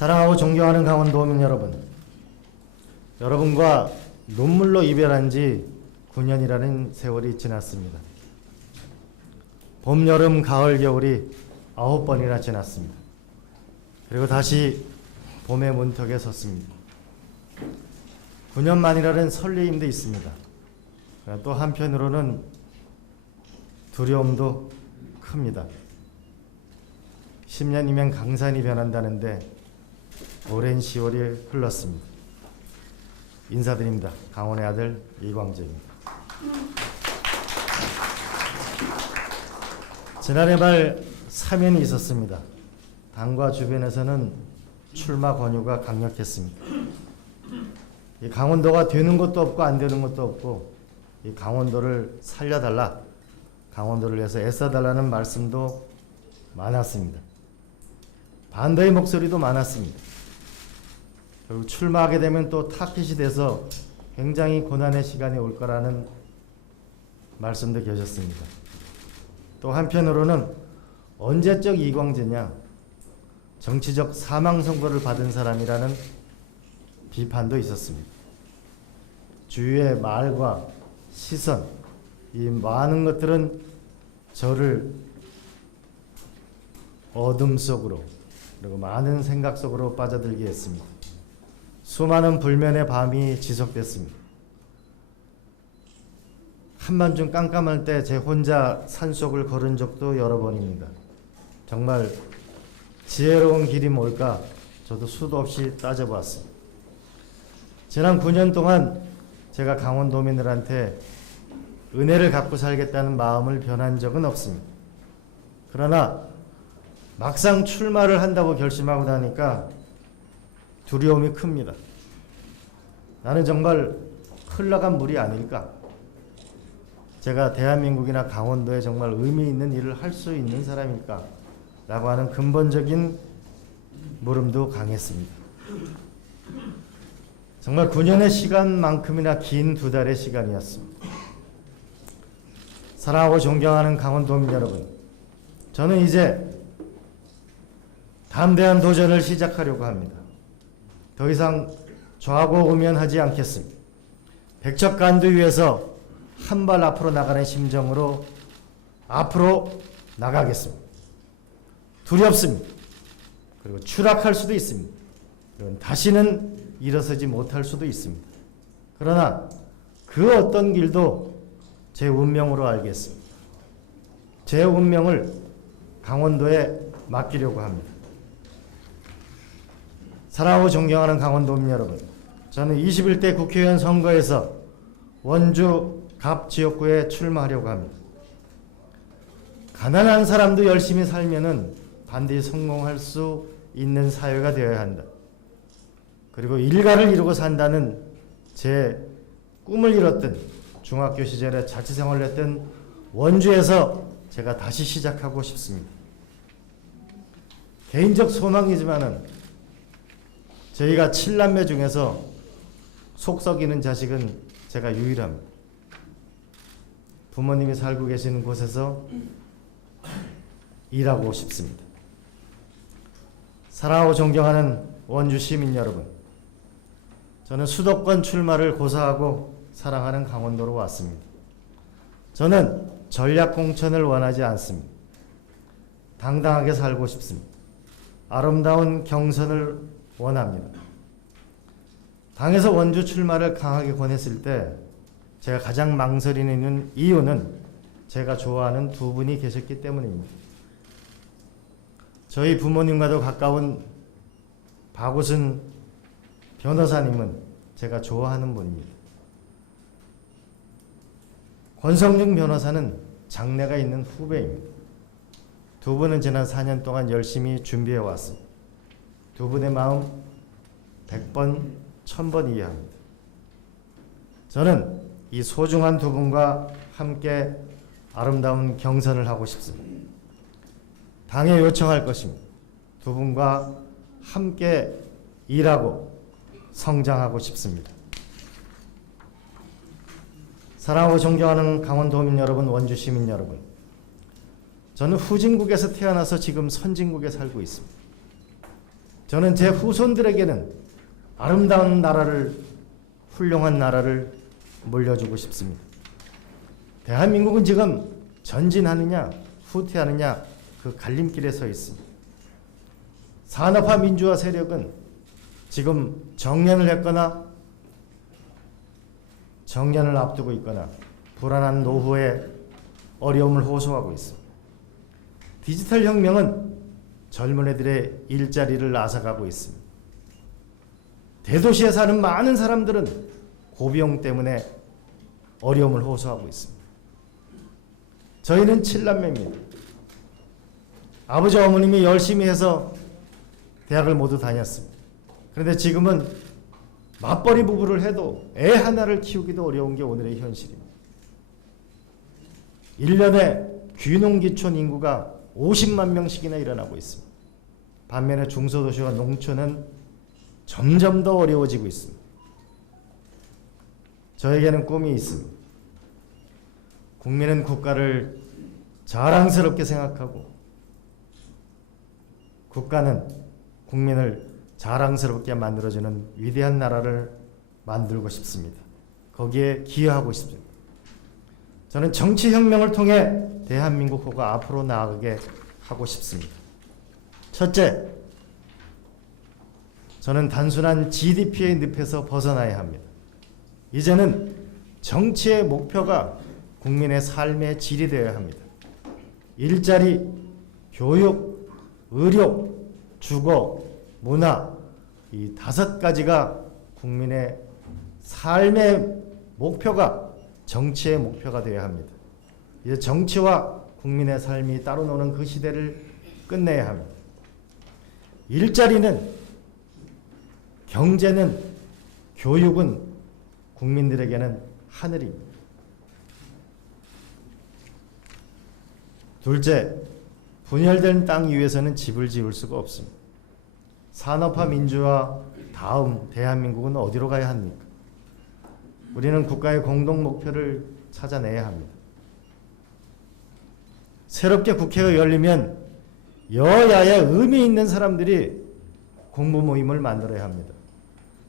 사랑하고 존경하는 강원도민 여러분, 여러분과 눈물로 이별한 지 9년이라는 세월이 지났습니다. 봄, 여름, 가을, 겨울이 9번이나 지났습니다. 그리고 다시 봄의 문턱에 섰습니다. 9년 만이라는 설레임도 있습니다. 또 한편으로는 두려움도 큽니다. 10년이면 강산이 변한다는데 오랜 세월이 흘렀습니다. 인사드립니다. 강원의 아들 이광재입니다. 지난해 말 사면이 있었습니다. 당과 주변에서는 출마 권유가 강력했습니다. 이 강원도가 되는 것도 없고 안 되는 것도 없고 이 강원도를 살려달라, 강원도를 위해서 애써달라는 말씀도 많았습니다. 반대의 목소리도 많았습니다. 결국 출마하게 되면 또 타깃이 돼서 굉장히 고난의 시간이 올 거라는 말씀도 계셨습니다. 또 한편으로는 언제적 이광재냐, 정치적 사망 선고를 받은 사람이라는 비판도 있었습니다. 주위의 말과 시선, 이 많은 것들은 저를 어둠 속으로 그리고 많은 생각 속으로 빠져들게 했습니다. 수많은 불면의 밤이 지속됐습니다. 한밤중 깜깜할 때 제 혼자 산속을 걸은 적도 여러 번입니다. 정말 지혜로운 길이 뭘까 저도 수도 없이 따져보았습니다. 지난 9년 동안 제가 강원도민들한테 은혜를 갖고 살겠다는 마음을 변한 적은 없습니다. 그러나 막상 출마를 한다고 결심하고 나니까 두려움이 큽니다. 나는 정말 흘러간 물이 아닐까? 제가 대한민국이나 강원도에 정말 의미 있는 일을 할 수 있는 사람일까? 라고 하는 근본적인 물음도 강했습니다. 정말 9년의 시간만큼이나 긴 2달의 시간이었습니다. 사랑하고 존경하는 강원도민 여러분, 저는 이제 담대한 도전을 시작하려고 합니다. 더 이상 좌고우면하지 않겠습니다. 백척간도 위해서 한 발 앞으로 나가는 심정으로 앞으로 나가겠습니다. 두렵습니다. 그리고 추락할 수도 있습니다. 그리고 다시는 일어서지 못할 수도 있습니다. 그러나 그 어떤 길도 제 운명으로 알겠습니다. 제 운명을 강원도에 맡기려고 합니다. 사랑하고 존경하는 강원도민 여러분, 저는 21대 국회의원 선거에서 원주 갑 지역구에 출마하려고 합니다. 가난한 사람도 열심히 살면은 반드시 성공할 수 있는 사회가 되어야 한다. 그리고 일가를 이루고 산다는 제 꿈을 이뤘던 중학교 시절에 자취생활을 했던 원주에서 제가 다시 시작하고 싶습니다. 개인적 소망이지만은 저희가 7남매 중에서 속 썩이는 자식은 제가 유일합니다. 부모님이 살고 계시는 곳에서 일하고 싶습니다. 사랑하고 존경하는 원주 시민 여러분, 저는 수도권 출마를 고사하고 사랑하는 강원도로 왔습니다. 저는 전략 공천을 원하지 않습니다. 당당하게 살고 싶습니다. 아름다운 경선을 원합니다. 당에서 원주 출마를 강하게 권했을 때 제가 가장 망설이는 이유는 제가 좋아하는 두 분이 계셨기 때문입니다. 저희 부모님과도 가까운 박우순 변호사님은 제가 좋아하는 분입니다. 권성중 변호사는 장래가 있는 후배입니다. 두 분은 지난 4년 동안 열심히 준비해 왔습니다. 두 분의 마음 100번, 1000번 이해합니다. 저는 이 소중한 두 분과 함께 아름다운 경선을 하고 싶습니다. 당에 요청할 것입니다. 두 분과 함께 일하고 성장하고 싶습니다. 사랑하고 존경하는 강원도민 여러분, 원주 시민 여러분, 저는 후진국에서 태어나서 지금 선진국에 살고 있습니다. 저는 제 후손들에게는 아름다운 나라를, 훌륭한 나라를 물려주고 싶습니다. 대한민국은 지금 전진하느냐 후퇴하느냐 그 갈림길에 서 있습니다. 산업화 민주화 세력은 지금 정년을 했거나 정년을 앞두고 있거나 불안한 노후에 어려움을 호소하고 있습니다. 디지털 혁명은 젊은 애들의 일자리를 앗아가고 있습니다. 대도시에 사는 많은 사람들은 고비용 때문에 어려움을 호소하고 있습니다. 저희는 7남매입니다. 아버지 어머님이 열심히 해서 대학을 모두 다녔습니다. 그런데 지금은 맞벌이 부부를 해도 애 하나를 키우기도 어려운 게 오늘의 현실입니다. 1년에 귀농귀촌 인구가 50만 명씩이나 일어나고 있습니다. 반면에 중소도시와 농촌은 점점 더 어려워지고 있습니다. 저에게는 꿈이 있습니다. 국민은 국가를 자랑스럽게 생각하고 국가는 국민을 자랑스럽게 만들어주는 위대한 나라를 만들고 싶습니다. 거기에 기여하고 싶습니다. 저는 정치혁명을 통해 대한민국호가 앞으로 나아가게 하고 싶습니다. 첫째, 저는 단순한 GDP의 늪에서 벗어나야 합니다. 이제는 정치의 목표가 국민의 삶의 질이 되어야 합니다. 일자리, 교육, 의료, 주거, 문화, 이 5가지가 국민의 삶의 목표가 정치의 목표가 되어야 합니다. 이제 정치와 국민의 삶이 따로 노는 그 시대를 끝내야 합니다. 일자리는, 경제는, 교육은 국민들에게는 하늘입니다. 둘째, 분열된 땅 위에서는 집을 지을 수가 없습니다. 산업화 민주화 다음 대한민국은 어디로 가야 합니까? 우리는 국가의 공동 목표를 찾아내야 합니다. 새롭게 국회가 열리면 여야에 의미 있는 사람들이 공부 모임을 만들어야 합니다.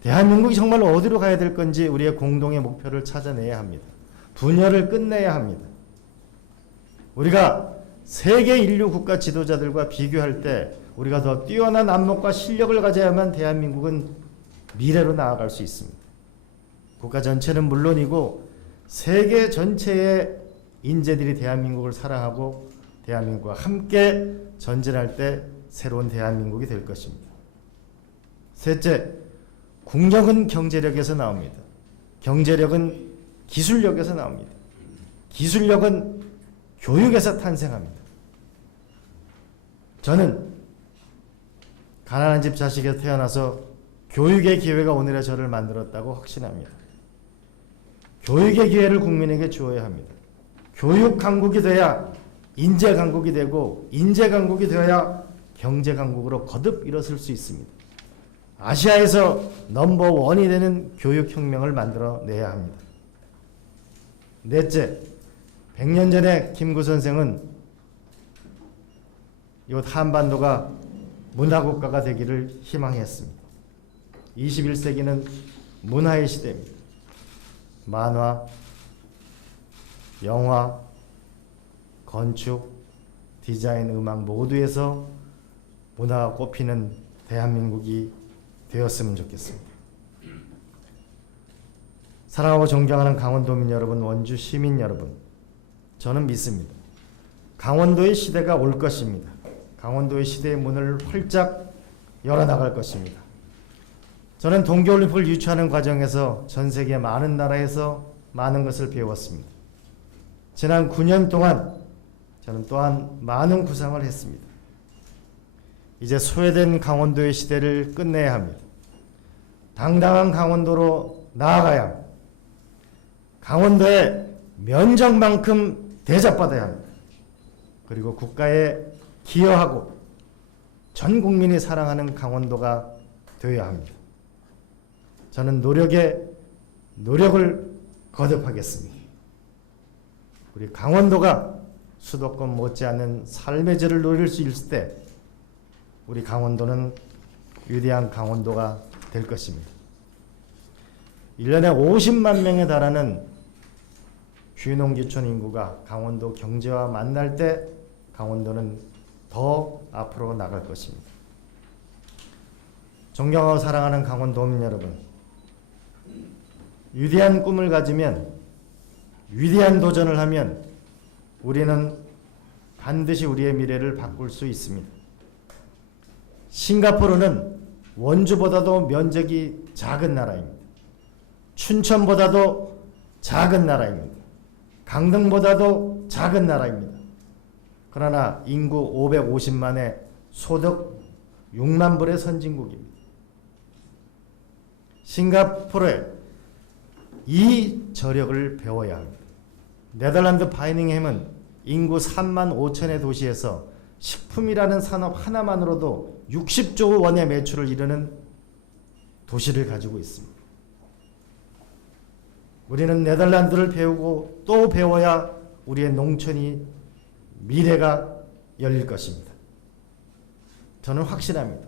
대한민국이 정말 어디로 가야 될 건지 우리의 공동의 목표를 찾아내야 합니다. 분열을 끝내야 합니다. 우리가 세계 인류 국가 지도자들과 비교할 때 우리가 더 뛰어난 안목과 실력을 가져야만 대한민국은 미래로 나아갈 수 있습니다. 국가 전체는 물론이고 세계 전체의 인재들이 대한민국을 사랑하고 대한민국과 함께 전진할 때 새로운 대한민국이 될 것입니다. 셋째, 국력은 경제력에서 나옵니다. 경제력은 기술력에서 나옵니다. 기술력은 교육에서 탄생합니다. 저는 가난한 집 자식에 태어나서 교육의 기회가 오늘의 저를 만들었다고 확신합니다. 교육의 기회를 국민에게 주어야 합니다. 교육 강국이 돼야 인재 강국이 되고 인재 강국이 되어야 경제 강국으로 거듭 일어설 수 있습니다. 아시아에서 넘버원이 되는 교육혁명을 만들어내야 합니다. 넷째, 100년 전에 김구 선생은 이 한반도가 문화국가가 되기를 희망했습니다. 21세기는 문화의 시대입니다. 만화, 영화, 건축, 디자인, 음악 모두에서 문화가 꼽히는 대한민국이 되었으면 좋겠습니다. 사랑하고 존경하는 강원도민 여러분, 원주 시민 여러분, 저는 믿습니다. 강원도의 시대가 올 것입니다. 강원도의 시대의 문을 활짝 열어나갈 것입니다. 저는 동계올림픽을 유치하는 과정에서 전 세계 많은 나라에서 많은 것을 배웠습니다. 지난 9년 동안 저는 또한 많은 구상을 했습니다. 이제 소외된 강원도의 시대를 끝내야 합니다. 당당한 강원도로 나아가야 합니다. 강원도의 면적만큼 대접받아야 합니다. 그리고 국가에 기여하고 전 국민이 사랑하는 강원도가 되어야 합니다. 저는 노력을 거듭하겠습니다. 우리 강원도가 수도권 못지않은 삶의 질을 누릴 수 있을 때 우리 강원도는 위대한 강원도가 될 것입니다. 1년에 50만 명에 달하는 귀농귀촌 인구가 강원도 경제와 만날 때 강원도는 더 앞으로 나갈 것입니다. 존경하고 사랑하는 강원도민 여러분, 위대한 꿈을 가지면, 위대한 도전을 하면 우리는 반드시 우리의 미래를 바꿀 수 있습니다. 싱가포르는 원주보다도 면적이 작은 나라입니다. 춘천보다도 작은 나라입니다. 강릉보다도 작은 나라입니다. 그러나 인구 550만에 소득 6만 불의 선진국입니다. 싱가포르의 이 저력을 배워야 합니다. 네덜란드 바이닝햄은 인구 3만 5천의 도시에서 식품이라는 산업 하나만으로도 60조 원의 매출을 이루는 도시를 가지고 있습니다. 우리는 네덜란드를 배우고 또 배워야 우리의 농촌이 미래가 열릴 것입니다. 저는 확신합니다.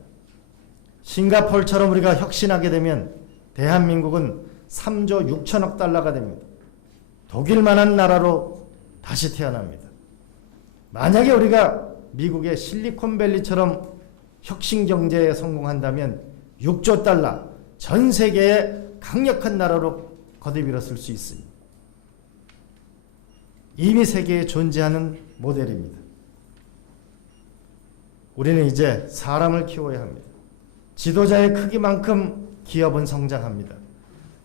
싱가포르처럼 우리가 혁신하게 되면 대한민국은 3조 6천억 달러가 됩니다. 독일만한 나라로 다시 태어납니다. 만약에 우리가 미국의 실리콘밸리처럼 혁신 경제에 성공한다면 6조 달러, 전 세계의 강력한 나라로 거듭 일어설 수 있습니다. 이미 세계에 존재하는 모델입니다. 우리는 이제 사람을 키워야 합니다. 지도자의 크기만큼 기업은 성장합니다.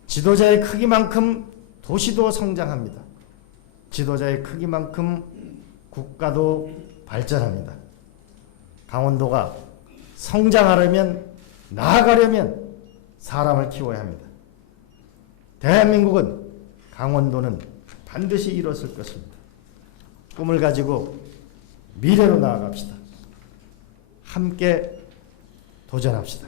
지도자의 크기만큼 도시도 성장합니다. 지도자의 크기만큼 국가도 발전합니다. 강원도가 성장하려면, 나아가려면 사람을 키워야 합니다. 대한민국은, 강원도는 반드시 이뤘을 것입니다. 꿈을 가지고 미래로 나아갑시다. 함께 도전합시다.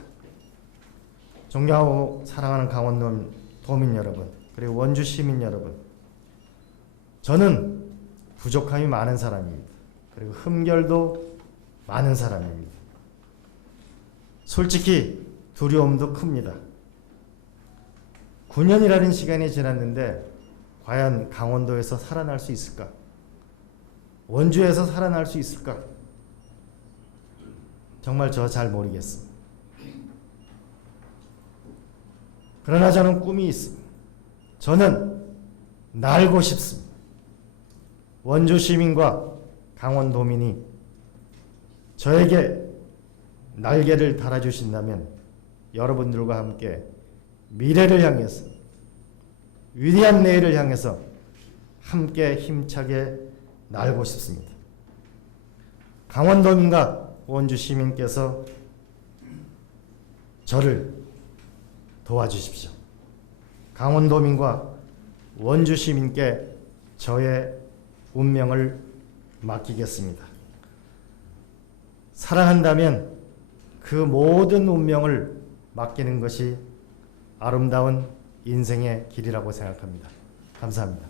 존경하고 사랑하는 강원도 도민 여러분, 그리고 원주 시민 여러분, 저는 부족함이 많은 사람입니다. 그리고 흠결도 많은 사람입니다. 솔직히 두려움도 큽니다. 9년이라는 시간이 지났는데 과연 강원도에서 살아날 수 있을까? 원주에서 살아날 수 있을까? 정말 저 잘 모르겠습니다. 그러나 저는 꿈이 있습니다. 저는 날고 싶습니다. 원주 시민과 강원도민이 저에게 날개를 달아주신다면 여러분들과 함께 미래를 향해서, 위대한 내일을 향해서 함께 힘차게 날고 싶습니다. 강원도민과 원주 시민께서 저를 도와주십시오. 강원도민과 원주 시민께 저의 운명을 맡기겠습니다. 사랑한다면 그 모든 운명을 맡기는 것이 아름다운 인생의 길이라고 생각합니다. 감사합니다.